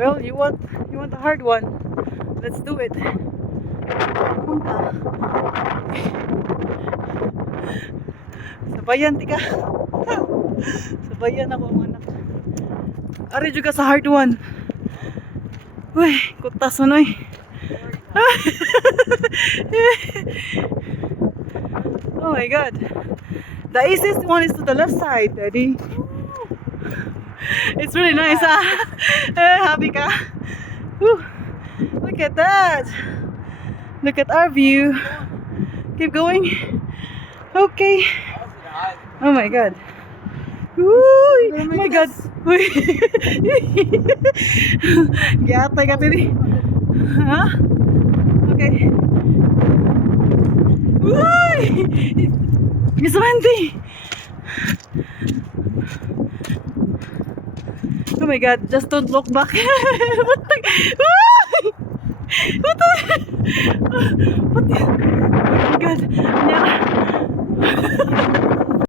Well, you want the hard one. Let's do it. Sabayan, tika. Sabayan ako, mga anak. Ari juga sa hard one. Uy, kutas mo noy. Oh my god. The easiest one is to the left side, Daddy. It's really nice, ah. Happy ka? Whew. Look at that. Look at our view. Keep going. Okay. Oh my god. Uy, oh my god. Uy. Giatay ka tini. Ha? Okay. Uy! Miss Wendy! Oh my god, just don't look back. What the? What the? What the? Oh my god,